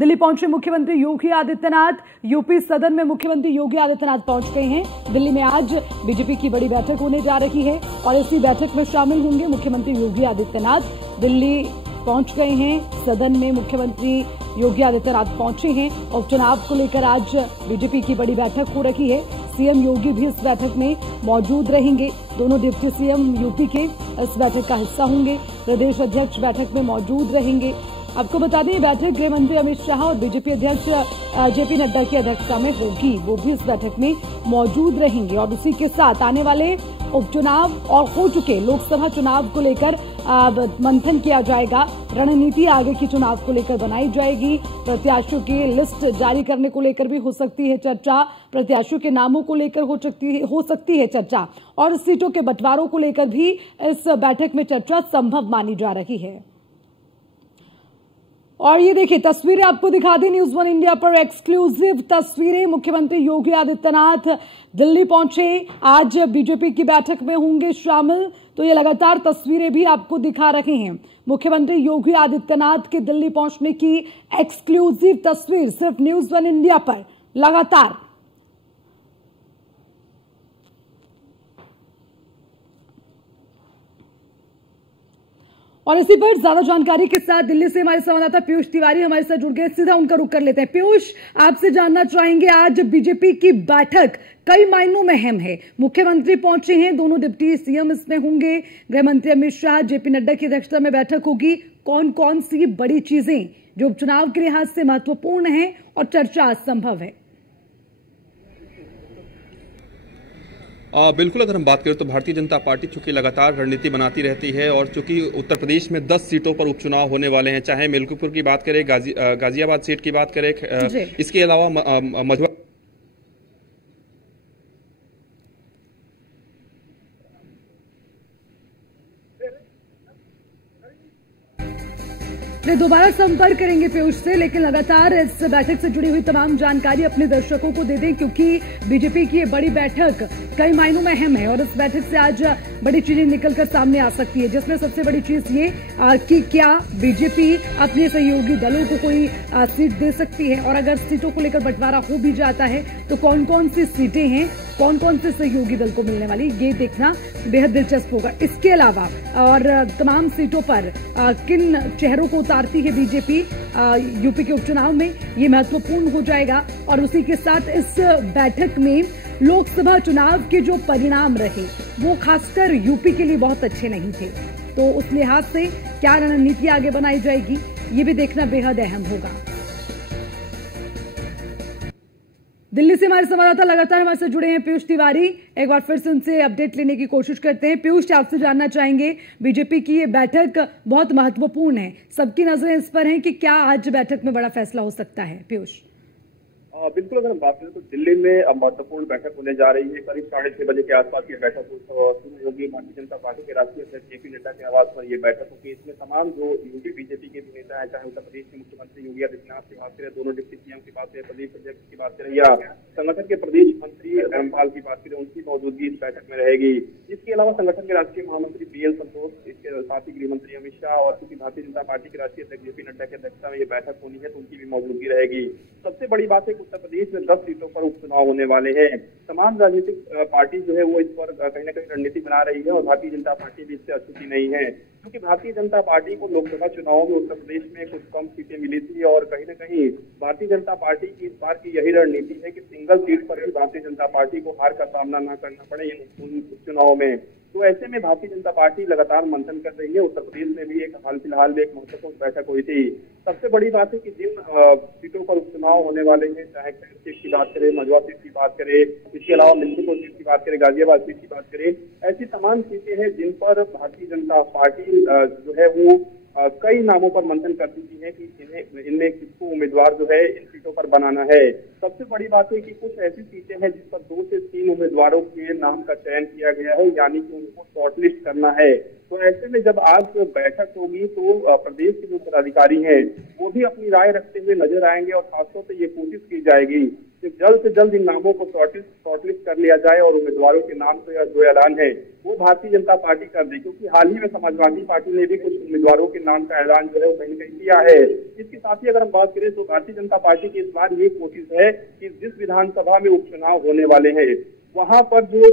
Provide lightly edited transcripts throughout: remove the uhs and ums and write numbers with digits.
दिल्ली पहुंचे मुख्यमंत्री योगी आदित्यनाथ। यूपी सदन में मुख्यमंत्री योगी आदित्यनाथ पहुंच गए हैं। दिल्ली में आज बीजेपी की बड़ी बैठक होने जा रही है और इसी बैठक में शामिल होंगे मुख्यमंत्री योगी आदित्यनाथ। दिल्ली पहुंच गए हैं। सदन में मुख्यमंत्री योगी आदित्यनाथ पहुंचे हैं। उपचुनाव को लेकर आज बीजेपी की बड़ी बैठक हो रही है। सीएम योगी भी इस बैठक में मौजूद रहेंगे। दोनों डिप्टी सीएम यूपी के इस बैठक का हिस्सा होंगे। प्रदेश अध्यक्ष बैठक में मौजूद रहेंगे। आपको बता दें, ये बैठक गृह मंत्री अमित शाह और बीजेपी अध्यक्ष जेपी नड्डा की अध्यक्षता में होगी। वो भी इस बैठक में मौजूद रहेंगे और उसी के साथ आने वाले उपचुनाव और हो चुके लोकसभा चुनाव को लेकर मंथन किया जाएगा। रणनीति आगे की चुनाव को लेकर बनाई जाएगी। प्रत्याशियों की लिस्ट जारी करने को लेकर भी हो सकती है चर्चा। प्रत्याशियों के नामों को लेकर हो सकती है चर्चा और सीटों के बंटवारों को लेकर भी इस बैठक में चर्चा संभव मानी जा रही है। और ये देखिए तस्वीरें आपको दिखा दी न्यूज़ 1 इंडिया पर एक्सक्लूसिव तस्वीरें। मुख्यमंत्री योगी आदित्यनाथ दिल्ली पहुंचे, आज बीजेपी की बैठक में होंगे शामिल। तो ये लगातार तस्वीरें भी आपको दिखा रहे हैं। मुख्यमंत्री योगी आदित्यनाथ के दिल्ली पहुंचने की एक्सक्लूसिव तस्वीर सिर्फ न्यूज़ 1 इंडिया पर लगातार। और इसी पर ज्यादा जानकारी के साथ दिल्ली से हमारे संवाददाता पीयूष तिवारी हमारे साथ जुड़ गए। सीधा उनका रुख कर लेते हैं। पीयूष, आपसे जानना चाहेंगे, आज बीजेपी की बैठक कई मायनों में अहम है। मुख्यमंत्री पहुंचे हैं, दोनों डिप्टी सीएम इसमें होंगे, गृह मंत्री अमित शाह, जेपी नड्डा की अध्यक्षता में बैठक होगी। कौन कौन सी बड़ी चीजें जो उपचुनाव के लिहाज से महत्वपूर्ण है और चर्चा संभव है? बिल्कुल, अगर हम बात करें तो भारतीय जनता पार्टी चूंकि लगातार रणनीति बनाती रहती है और चूंकि उत्तर प्रदेश में 10 सीटों पर उपचुनाव होने वाले हैं, चाहे मिल्कीपुर की बात करें, गाजियाबाद सीट की बात करें, इसके अलावा मधुआ दोबारा संपर्क करेंगे पीयूष से, लेकिन लगातार इस बैठक से जुड़ी हुई तमाम जानकारी अपने दर्शकों को दे दें, क्योंकि बीजेपी की ये बड़ी बैठक कई मायनों में अहम है और इस बैठक से आज बड़ी चीजें निकलकर सामने आ सकती है, जिसमें सबसे बड़ी चीज ये कि क्या बीजेपी अपने सहयोगी दलों को कोई सीट दे सकती है और अगर सीटों को लेकर बंटवारा हो भी जाता है तो कौन कौन सी सीटें हैं, कौन कौन से सहयोगी दल को मिलने वाली, ये देखना बेहद दिलचस्प होगा। इसके अलावा और तमाम सीटों पर किन चेहरों को उतारती है बीजेपी यूपी के उपचुनाव में, ये महत्वपूर्ण हो जाएगा। और उसी के साथ इस बैठक में लोकसभा चुनाव के जो परिणाम रहे वो खासकर यूपी के लिए बहुत अच्छे नहीं थे, तो उस लिहाज से क्या रणनीति आगे बनाई जाएगी, ये भी देखना बेहद अहम होगा। दिल्ली से हमारे संवाददाता लगातार हमारे साथ जुड़े हैं पीयूष तिवारी। एक बार फिर से उनसे अपडेट लेने की कोशिश करते हैं। पीयूष, आपसे जानना चाहेंगे, बीजेपी की ये बैठक बहुत महत्वपूर्ण है, सबकी नजरें इस पर हैं कि क्या आज बैठक में बड़ा फैसला हो सकता है? पीयूष, बिल्कुल, अगर हम बात करें तो दिल्ली में अब महत्वपूर्ण बैठक होने जा रही है। करीब 6:30 बजे के आसपास ये बैठक होगी। भारतीय जनता पार्टी के राष्ट्रीय अध्यक्ष जेपी नड्डा के आवास पर ये बैठक होगी। इसमें तमाम जो यूपी बीजेपी के नेता है, चाहे उत्तर प्रदेश के मुख्यमंत्री योगी आदित्यनाथ की बात करें, दोनों डिप्टी सीएम की बात करें, प्रदेश अध्यक्ष की बात करें या संगठन के प्रदेश मंत्री धर्मपाल की बात करें, उनकी मौजूदगी इस बैठक में रहेगी। इसके अलावा संगठन के राष्ट्रीय महामंत्री बीएल संतोष, इसके साथ ही गृह मंत्री अमित शाह और क्योंकि भारतीय जनता पार्टी के राष्ट्रीय अध्यक्ष जेपी नड्डा की अध्यक्षता में ये बैठक होनी है तो उनकी भी मौजूदगी रहेगी। सबसे बड़ी बात है कि उत्तर प्रदेश में 10 सीटों पर उपचुनाव होने वाले हैं। तमाम राजनीतिक पार्टी जो है वो इस पर कहीं न कहीं रणनीति बना रही है और भारतीय जनता पार्टी भी इससे अछूती नहीं है, क्योंकि भारतीय जनता पार्टी को लोकसभा चुनाव में उत्तर प्रदेश में कुछ कम सीटें मिली थी और कहीं न कहीं भारतीय जनता पार्टी की इस बार की यही रणनीति है कि सिंगल सीट पर भी भारतीय जनता पार्टी को हार का सामना न करना पड़े इन चुनाव में। तो ऐसे में भारतीय जनता पार्टी लगातार मंथन कर रही है। उत्तर प्रदेश में भी एक हाल फिलहाल में एक महत्वपूर्ण बैठक हुई थी। सबसे बड़ी बात है कि जिन सीटों पर उपचुनाव होने वाले हैं, चाहे सीट की बात करें, मझुआ सीट की बात करें, इसके अलावा मिल्कीपुर सीट की बात करें, गाजियाबाद सीट की बात करें, ऐसी तमाम सीटें हैं जिन पर भारतीय जनता पार्टी जो है वो कई नामों पर मंथन कर चुकी है कि इनमें किसको उम्मीदवार जो है इन सीटों पर बनाना है। सबसे बड़ी बात है कि कुछ ऐसी सीटें हैं जिस पर 2 से 3 उम्मीदवारों के नाम का चयन किया गया है, यानी कि उनको शॉर्टलिस्ट करना है। तो ऐसे में जब आज बैठक होगी तो प्रदेश के जो पदाधिकारी हैं वो भी अपनी राय रखते हुए नजर आएंगे और खासतौर पर ये कोशिश की जाएगी जल्द से जल्द इन नामों को शॉर्टलिस्ट कर लिया जाए और उम्मीदवारों के नाम का जो ऐलान है वो भारतीय जनता पार्टी कर दे, क्योंकि हाल ही में समाजवादी पार्टी ने भी कुछ उम्मीदवारों के नाम का ऐलान जो है वो कहीं कहीं किया है। इसके साथ ही अगर हम बात करें तो भारतीय जनता पार्टी की इस बार ये कोशिश है कि जिस विधानसभा में उपचुनाव होने वाले हैं वहां पर जो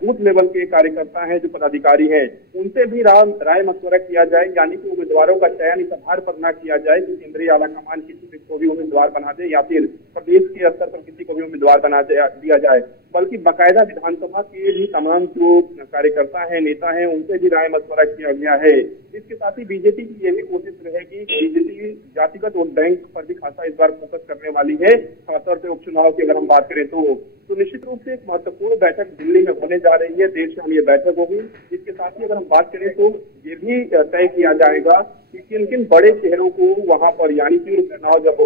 बूथ लेवल के कार्यकर्ता हैं, जो पदाधिकारी हैं, उनसे भी राय मशवरा किया जाए, यानी कि उम्मीदवारों का चयन इस आधार पर न किया जाए कि केंद्रीय आला कमान किसी को भी उम्मीदवार बना दे या फिर प्रदेश के स्तर पर किसी को भी उम्मीदवार बना दिया जाए, बल्कि बाकायदा विधानसभा के भी तमाम जो कार्यकर्ता हैं, नेता हैं, उनसे भी राय मशवरा किया गया है। इसके साथ ही बीजेपी की ये भी कोशिश रहेगी, बीजेपी जातिगत वोट बैंक पर भी खासा इस बार फोकस करने वाली है, खासतौर पर उपचुनाव की अगर हम बात करें तो निश्चित रूप से एक महत्वपूर्ण बैठक दिल्ली में होने जा रही है, देश में ये बैठक होगी। इसके साथ ही अगर हम बात करें तो ये भी तय किया जाएगा कि किन किन बड़े चेहरों को वहां पर, यानी कि चुनाव जब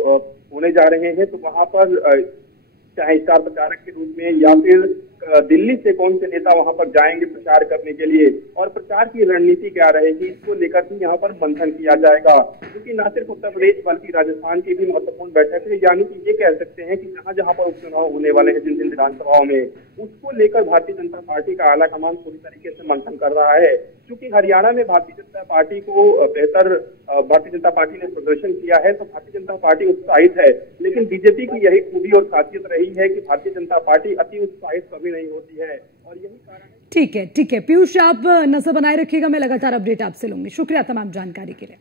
होने जा रहे हैं तो वहां पर चाहे स्टार प्रचारक के रूप में या फिर दिल्ली से कौन से नेता वहां पर जाएंगे प्रचार करने के लिए और प्रचार की रणनीति क्या रहेगी, इसको लेकर भी यहाँ पर मंथन किया जाएगा। क्योंकि न सिर्फ उत्तर प्रदेश बल्कि राजस्थान की भी महत्वपूर्ण बैठक है, यानी कि ये कह सकते हैं कि जहां जहां पर उपचुनाव होने वाले हैं जिन जिन विधानसभाओं में, उसको लेकर भारतीय जनता पार्टी का आला कमान पूरी तरीके से मंथन कर रहा है। क्योंकि हरियाणा में भारतीय जनता पार्टी को भारतीय जनता पार्टी ने प्रदर्शन किया है तो भारतीय जनता पार्टी उत्साहित है, लेकिन बीजेपी की यही खूबी और खासियत रही है कि भारतीय जनता पार्टी अति उत्साहित कभी नहीं होती है और यही कारण है। ठीक है पीयूष, आप नजर बनाए रखिएगा, मैं लगातार अपडेट आपसे लूंगी। शुक्रिया तमाम जानकारी के लिए।